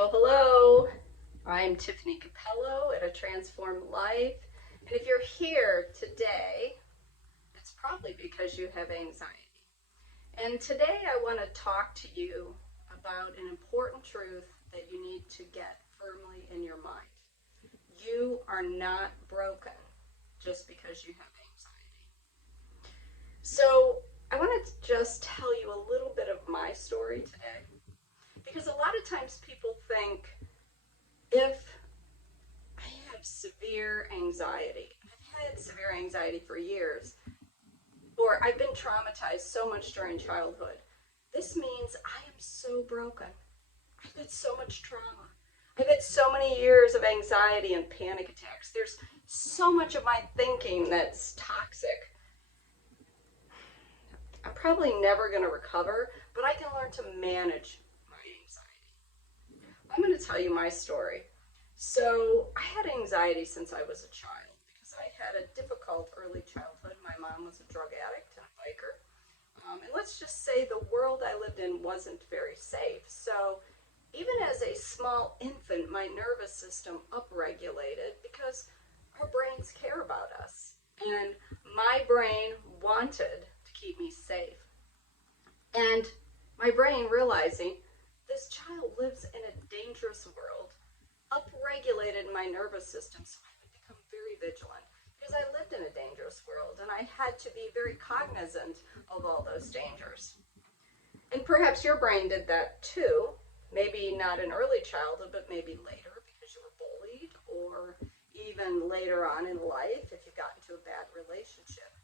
Hello, hello. I'm Tiffani Cappello at A Transformed Life. And if you're here today, it's probably because you have anxiety. And today I want to talk to you about an important truth that you need to get firmly in your mind. You are not broken just because you have anxiety. So I want to just tell you a little bit of my story today. Because a lot of times people think, if I have severe anxiety, I've had severe anxiety for years, or I've been traumatized so much during childhood, this means I am so broken. I've had so much trauma. I've had so many years of anxiety and panic attacks. There's so much of my thinking that's toxic. I'm probably never going to recover, but I can learn to manage my anxiety. I'm going to tell you my story. So I had anxiety since I was a child because I had a difficult early childhood. My mom was a drug addict and a biker. And let's just say the world I lived in wasn't very safe. So even as a small infant, my nervous system upregulated because our brains care about us. And my brain wanted to keep me safe. And my brain, realizing this child lives in a dangerous world, upregulated my nervous system, so I would become very vigilant because I lived in a dangerous world and I had to be very cognizant of all those dangers. And perhaps your brain did that too, maybe not in early childhood, but maybe later because you were bullied, or even later on in life if you got into a bad relationship.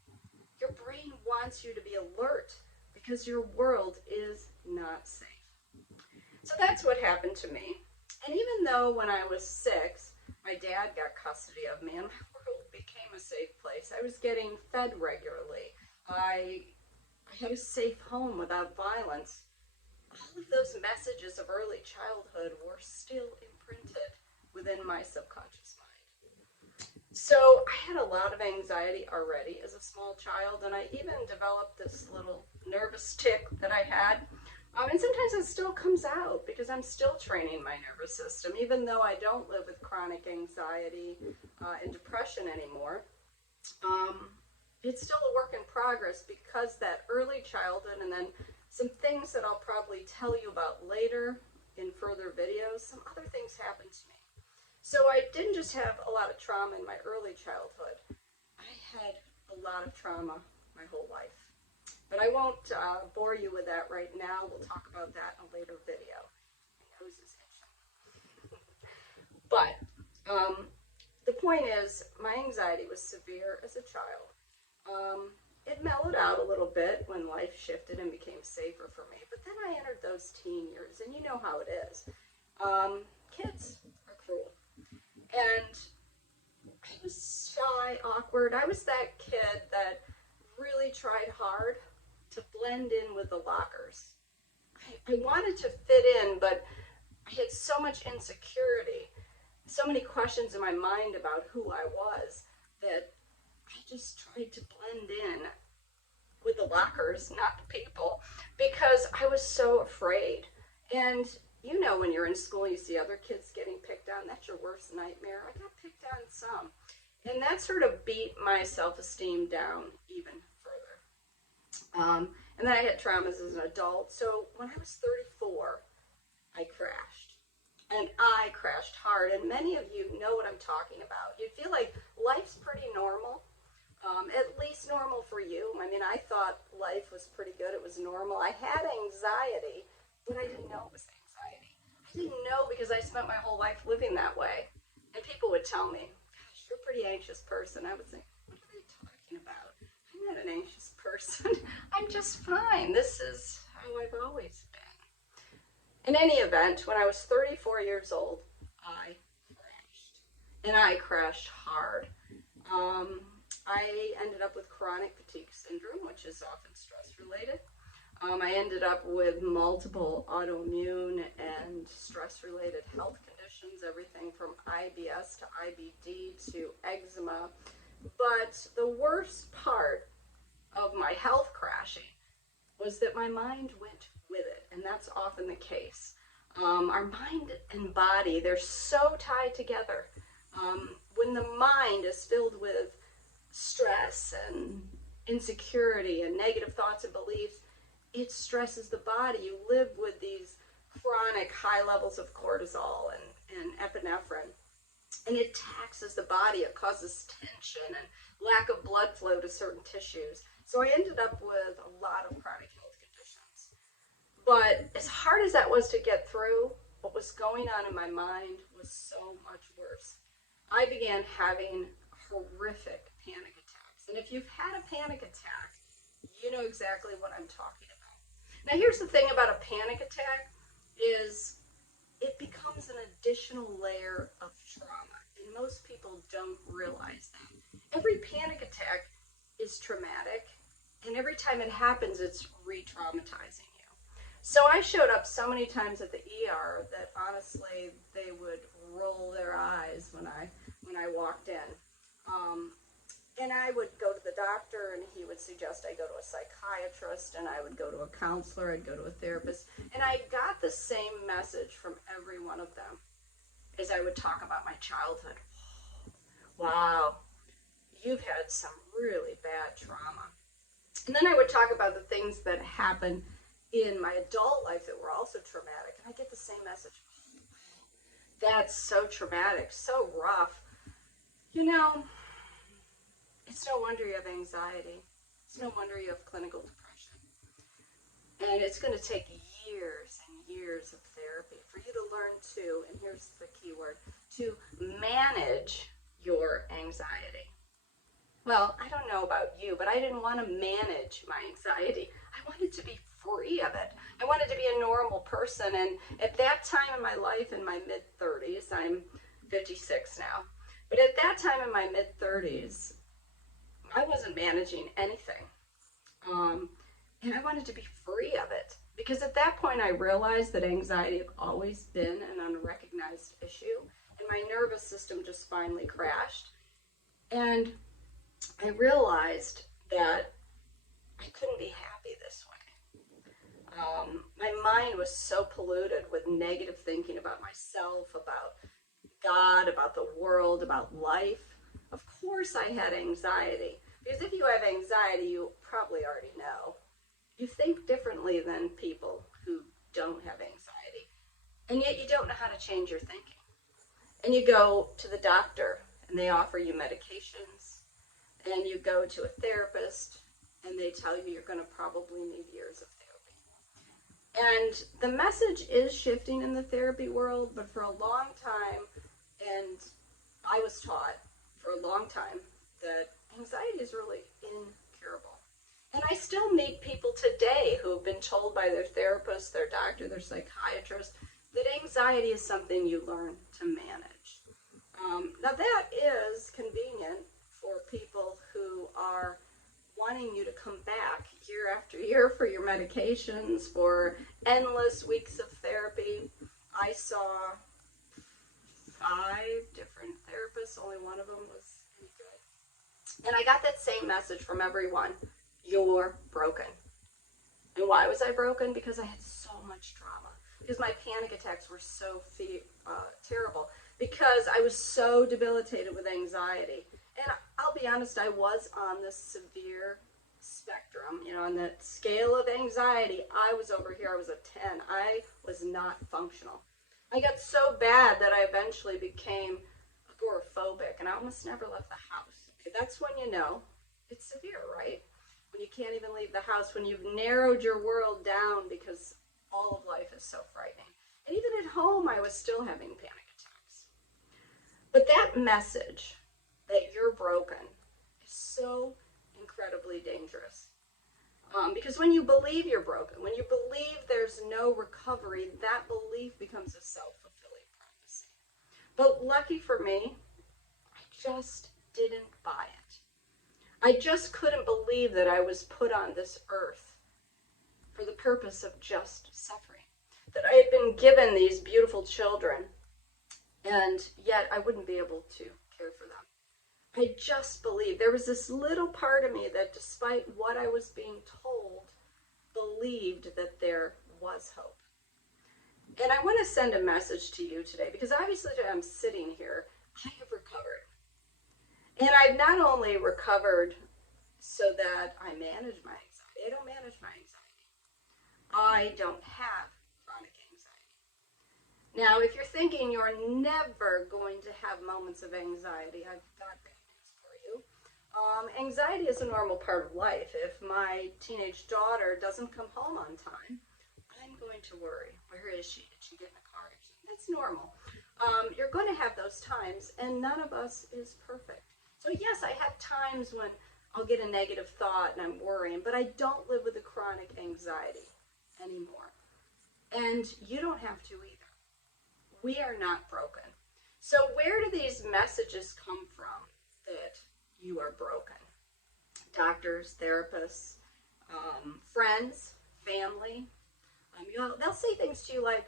Your brain wants you to be alert because your world is not safe. So that's what happened to me. And even though when I was 6, my dad got custody of me and my world became a safe place, I was getting fed regularly, I had a safe home without violence, all of those messages of early childhood were still imprinted within my subconscious mind. So I had a lot of anxiety already as a small child, and I even developed this little nervous tic that I had. And sometimes it still comes out because I'm still training my nervous system, even though I don't live with chronic anxiety and depression anymore. It's still a work in progress because that early childhood, and then some things that I'll probably tell you about later in further videos, some other things happened to me. So I didn't just have a lot of trauma in my early childhood. I had a lot of trauma my whole life. But I won't bore you with that right now. We'll talk about that in a later video. My nose is itching. But the point is, my anxiety was severe as a child. It mellowed out a little bit when life shifted and became safer for me. But then I entered those teen years, and you know how it is. Kids are cruel. And I was shy, awkward. I was that kid that really tried hard to blend in with the lockers. I wanted to fit in, but I had so much insecurity, so many questions in my mind about who I was, that I just tried to blend in with the lockers, not the people, because I was so afraid. And you know, when you're in school, you see other kids getting picked on. That's your worst nightmare. I got picked on some. And that sort of beat my self-esteem down even further. And then I had traumas as an adult. So when I was 34, I crashed. And I crashed hard. And many of you know what I'm talking about. You feel like life's pretty normal. At least normal for you. I mean, I thought life was pretty good. It was normal. I had anxiety, but I didn't know it was anxiety. I didn't know because I spent my whole life living that way. And people would tell me, gosh, you're a pretty anxious person. I would think, what are they talking about? I'm not an anxious person. I'm just fine. This is how I've always been. In any event, when I was 34 years old, I crashed. And I crashed hard. I ended up with chronic fatigue syndrome, which is often stress-related. I ended up with multiple autoimmune and stress-related health conditions, everything from IBS to IBD to eczema. But the worst part of my health crashing was that my mind went with it, and that's often the case. Our mind and body, they're so tied together. When the mind is filled with stress and insecurity and negative thoughts and beliefs, it stresses the body. You live with these chronic high levels of cortisol and epinephrine, and it taxes the body. It causes tension and lack of blood flow to certain tissues. So I ended up with a lot of chronic health conditions. But as hard as that was to get through, what was going on in my mind was so much worse. I began having horrific panic attacks. And if you've had a panic attack, you know exactly what I'm talking about. Now here's the thing about a panic attack is it becomes an additional layer of trauma. And most people don't realize that. Every panic attack is traumatic, and every time it happens, it's re-traumatizing you. So I showed up so many times at the ER that honestly they would roll their eyes when I walked in. And I would go to the doctor, and he would suggest I go to a psychiatrist, and I would go to a counselor, I'd go to a therapist, and I got the same message from every one of them as I would talk about my childhood. Wow, you've had some really bad trauma. And then I would talk about the things that happened in my adult life that were also traumatic, and I get the same message. That's so traumatic, so rough. You know, it's no wonder you have anxiety. It's no wonder you have clinical depression. And it's going to take years and years of therapy for you to learn to, and here's the key word, to manage your anxiety. Well, I don't know about you, but I didn't want to manage my anxiety. I wanted to be free of it. I wanted to be a normal person. And at that time in my life, in my mid-30s, I'm 56 now, but at that time in my mid-30s, I wasn't managing anything. And I wanted to be free of it. Because at that point, I realized that anxiety had always been an unrecognized issue. And my nervous system just finally crashed. And I realized that I couldn't be happy this way. My mind was so polluted with negative thinking about myself, about God, about the world, about life. Of course I had anxiety. Because if you have anxiety, you probably already know. You think differently than people who don't have anxiety. And yet you don't know how to change your thinking. And you go to the doctor, and they offer you medications. And you go to a therapist, and they tell you you're going to probably need years of therapy. And the message is shifting in the therapy world, but for a long time, and I was taught for a long time that anxiety is really incurable. And I still meet people today who have been told by their therapist, their doctor, their psychiatrist, that anxiety is something you learn to manage. Now that is convenient for people who are wanting you to come back year after year for your medications, for endless weeks of therapy. I saw 5 different therapists, only one of them was any good. And I got that same message from everyone. You're broken. And why was I broken? Because I had so much trauma. Because my panic attacks were so terrible. Because I was so debilitated with anxiety. And I'll be honest, I was on the severe spectrum. You know, on the scale of anxiety, I was over here, I was a 10. I was not functional. I got so bad that I eventually became agoraphobic, and I almost never left the house. Okay, that's when you know it's severe, right? When you can't even leave the house, when you've narrowed your world down because all of life is so frightening. And even at home, I was still having panic attacks. But that message that you're broken is so incredibly dangerous. Because when you believe you're broken, when you believe there's no recovery, that belief becomes a self-fulfilling prophecy. But lucky for me, I just didn't buy it. I just couldn't believe that I was put on this earth for the purpose of just suffering. That I had been given these beautiful children, and yet I wouldn't be able to care for them. I just believed. There was this little part of me that, despite what I was being told, believed that there was hope. And I want to send a message to you today because obviously I'm sitting here, I have recovered. And I've not only recovered so that I manage my anxiety, I don't manage my anxiety. I don't have chronic anxiety. Now, if you're thinking you're never going to have moments of anxiety, I've got bad news for you. Anxiety is a normal part of life. If my teenage daughter doesn't come home on time, I'm going to worry. Where is she? Did she get in a car accident? That's normal. You're going to have those times, and none of us is perfect. So yes, I have times when I'll get a negative thought and I'm worrying, but I don't live with a chronic anxiety anymore. And you don't have to either. We are not broken. So where do these messages come from that you are broken? Doctors, therapists, friends, family. They'll say things to you like,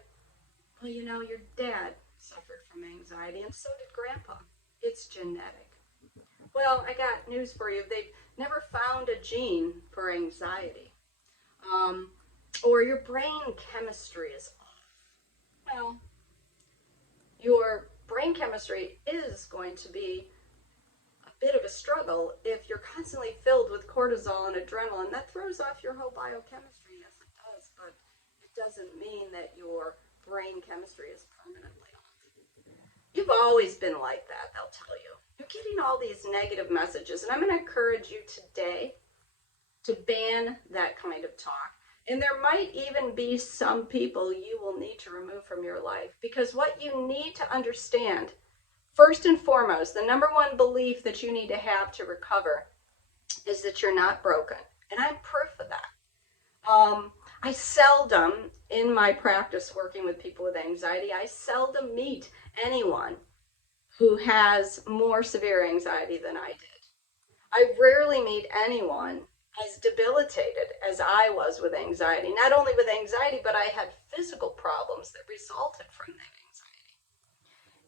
well, you know, your dad suffered from anxiety and so did grandpa. It's genetic. Well, I got news for you. They've never found a gene for anxiety. Or your brain chemistry is off. Well, your brain chemistry is going to be a bit of a struggle if you're constantly filled with cortisol and adrenaline. That throws off your whole biochemistry. Yes, it does, but it doesn't mean that your brain chemistry is permanently off. You've always been like that, they'll tell you. You're getting all these negative messages, and I'm going to encourage you today to ban that kind of talk. And there might even be some people you will need to remove from your life, because what you need to understand, first and foremost, the number one belief that you need to have to recover is that you're not broken. And I'm proof of that. I seldom, in my practice working with people with anxiety, I seldom meet anyone who has more severe anxiety than I did. I rarely meet anyone as debilitated as I was with anxiety. Not only with anxiety, but I had physical problems that resulted from that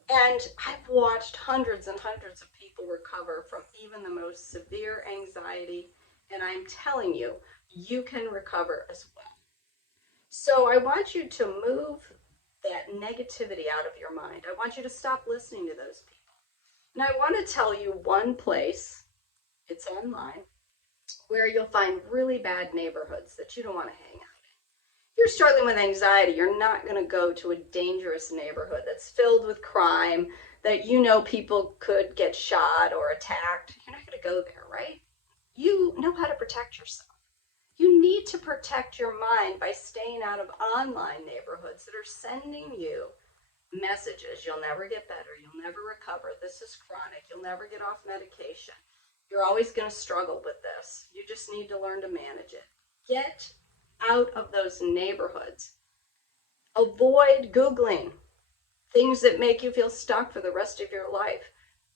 anxiety. And I've watched hundreds and hundreds of people recover from even the most severe anxiety, and I'm telling you, you can recover as well. So I want you to move that negativity out of your mind. I want you to stop listening to those people. And I want to tell you one place, it's online, where you'll find really bad neighborhoods that you don't want to hang out in. If you're struggling with anxiety, you're not going to go to a dangerous neighborhood that's filled with crime, that you know people could get shot or attacked. You're not going to go there, right? You know how to protect yourself. You need to protect your mind by staying out of online neighborhoods that are sending you messages. You'll never get better. You'll never recover. This is chronic. You'll never get off medication. You're always going to struggle with this. You just need to learn to manage it. Get out of those neighborhoods. Avoid Googling things that make you feel stuck for the rest of your life.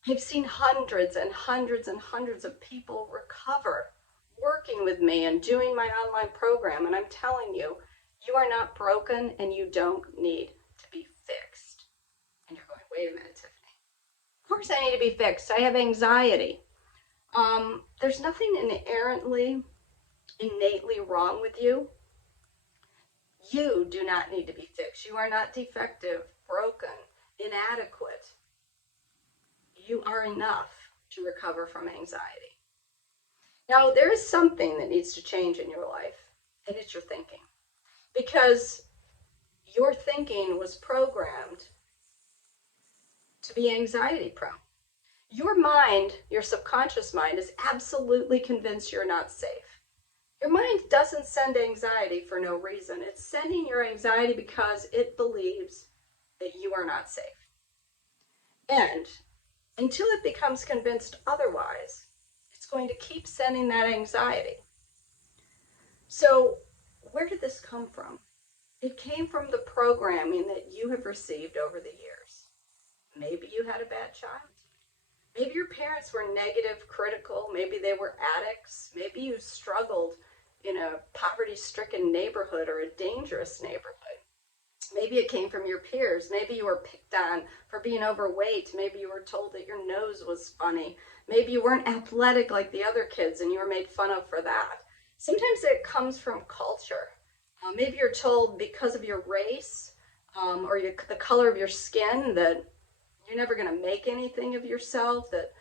I've seen hundreds and hundreds and hundreds of people recover working with me and doing my online program. And I'm telling you, you are not broken and you don't need to be fixed. And you're going, wait a minute, Tiffany. Of course I need to be fixed. I have anxiety. There's nothing innately wrong with you. You do not need to be fixed. You are not defective, broken, inadequate. You are enough to recover from anxiety. Now, there is something that needs to change in your life, and it's your thinking. Because your thinking was programmed to be anxiety prone. Your mind, your subconscious mind, is absolutely convinced you're not safe. Your mind doesn't send anxiety for no reason. It's sending your anxiety because it believes that you are not safe. And until it becomes convinced otherwise, it's going to keep sending that anxiety. So where did this come from? It came from the programming that you have received over the years. Maybe you had a bad childhood. Maybe your parents were negative, critical. Maybe they were addicts. Maybe you struggled in a poverty-stricken neighborhood or a dangerous neighborhood. Maybe it came from your peers. Maybe you were picked on for being overweight. Maybe you were told that your nose was funny. Maybe you weren't athletic like the other kids and you were made fun of for that. Sometimes it comes from culture. Maybe you're told because of your race, or the color of your skin, that you're never going to make anything of yourself, that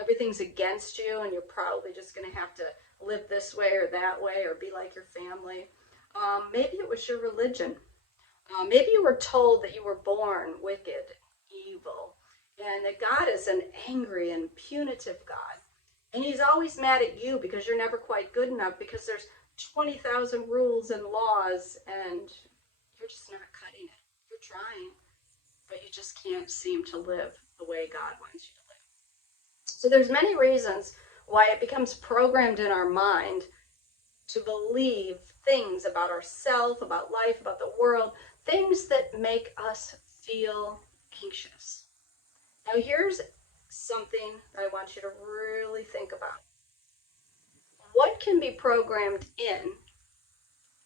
everything's against you and you're probably just going to have to live this way or that way or be like your family. Maybe it was your religion. Maybe you were told that you were born wicked, evil, and that God is an angry and punitive God. And he's always mad at you because you're never quite good enough, because there's 20,000 rules and laws and you're just not cutting it. You're trying, but you just can't seem to live the way God wants you to live. So there's many reasons why it becomes programmed in our mind to believe things about ourselves, about life, about the world, things that make us feel anxious. Now here's something that I want you to really think about. What can be programmed in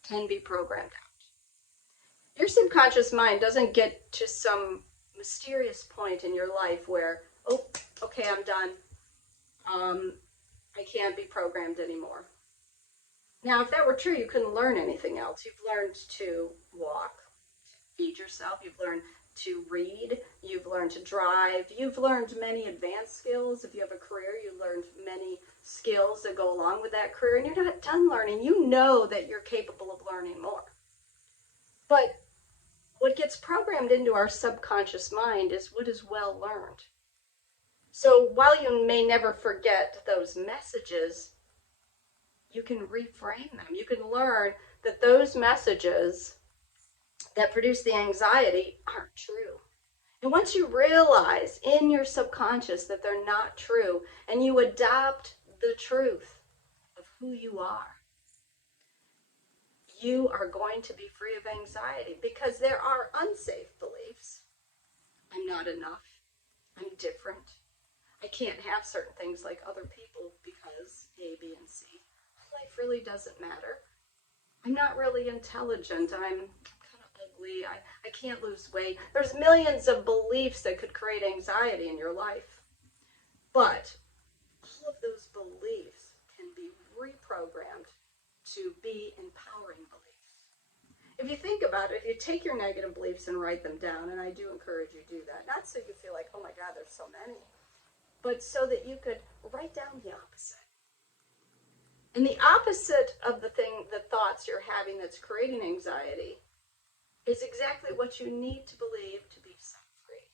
can be programmed out. Your subconscious mind doesn't get to some mysterious point in your life where, oh, okay, I'm done. I can't be programmed anymore. Now, if that were true, you couldn't learn anything else. You've learned to walk, feed yourself. You've learned to read. You've learned to drive. You've learned many advanced skills. If you have a career, you learned many skills that go along with that career. And you're not done learning. You know that you're capable of learning more. But what gets programmed into our subconscious mind is what is well learned. So while you may never forget those messages, you can reframe them. You can learn that those messages that produce the anxiety aren't true. And once you realize in your subconscious that they're not true, and you adopt the truth of who you are, you are going to be free of anxiety, because there are unsafe beliefs. I'm not enough. I'm different. I can't have certain things like other people because A, B, and C. Life really doesn't matter. I'm not really intelligent. I'm kind of ugly. I can't lose weight. There's millions of beliefs that could create anxiety in your life. But all of those beliefs can be reprogrammed to be empowering beliefs. If you think about it, if you take your negative beliefs and write them down, and I do encourage you to do that, not so you feel like, oh my God, there's so many, but so that you could write down the opposite. And the opposite of the thoughts you're having that's creating anxiety is exactly what you need to believe to be set free.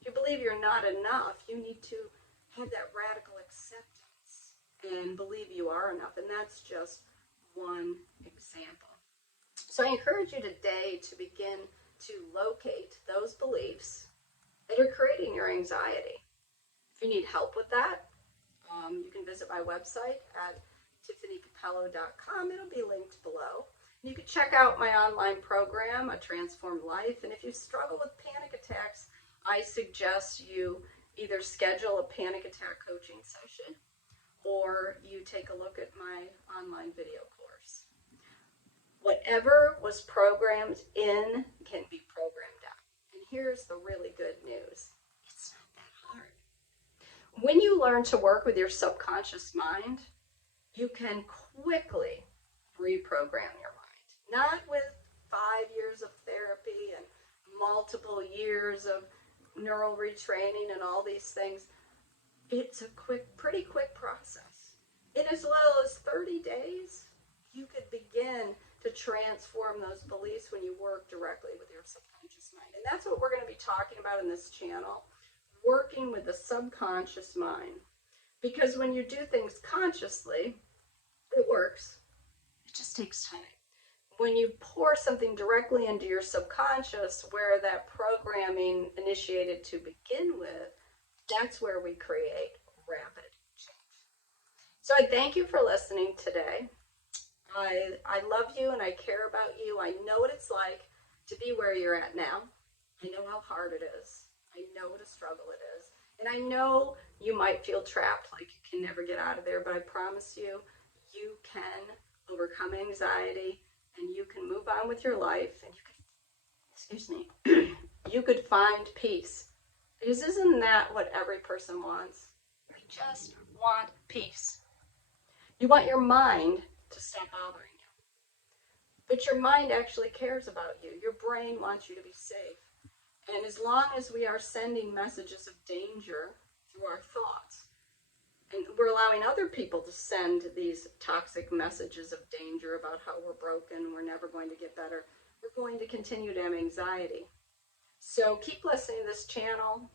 If you believe you're not enough, you need to have that radical acceptance and believe you are enough. And that's just one example. So I encourage you today to begin to locate those beliefs that are creating your anxiety. If you need help with that, you can visit my website at TiffaniCappello.com. It'll be linked below. You can check out my online program, A Transformed Life. And if you struggle with panic attacks, I suggest you either schedule a panic attack coaching session or you take a look at my online video course. Whatever was programmed in can be programmed out. And here's the really good news. It's not that hard. When you learn to work with your subconscious mind, you can quickly reprogram your mind. Not with 5 years of therapy and multiple years of neural retraining and all these things. It's a pretty quick process. In as little as 30 days, you could begin to transform those beliefs when you work directly with your subconscious mind. And that's what we're going to be talking about in this channel, working with the subconscious mind. Because when you do things consciously, it works. It just takes time. When you pour something directly into your subconscious, where that programming initiated to begin with, that's where we create rapid change. So I thank you for listening today. I love you and I care about you. I know what it's like to be where you're at now. I know how hard it is. I know what a struggle it is. And I know you might feel trapped, like you can never get out of there, but I promise you, you can overcome anxiety and you can move on with your life and you could find peace. Because isn't that what every person wants? You just want peace. You want your mind to stop bothering you. but your mind actually cares about you. Your brain wants you to be safe. And as long as we are sending messages of danger through our thoughts, and we're allowing other people to send these toxic messages of danger about how we're broken, we're never going to get better, we're going to continue to have anxiety. So keep listening to this channel.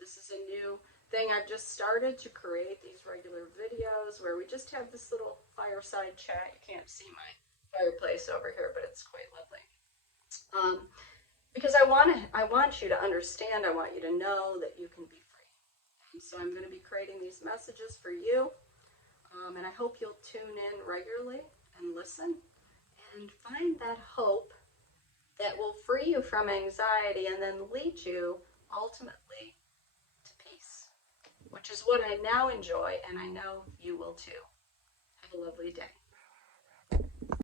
This is a new thing I've just started to create, these regular videos where we just have this little fireside chat. You can't see my fireplace over here, but it's quite lovely. Because I want you to understand, I want you to know that you can be free. And so I'm going to be creating these messages for you, and I hope you'll tune in regularly and listen and find that hope that will free you from anxiety and then lead you ultimately to peace, which is what I now enjoy, and I know you will too. Have a lovely day.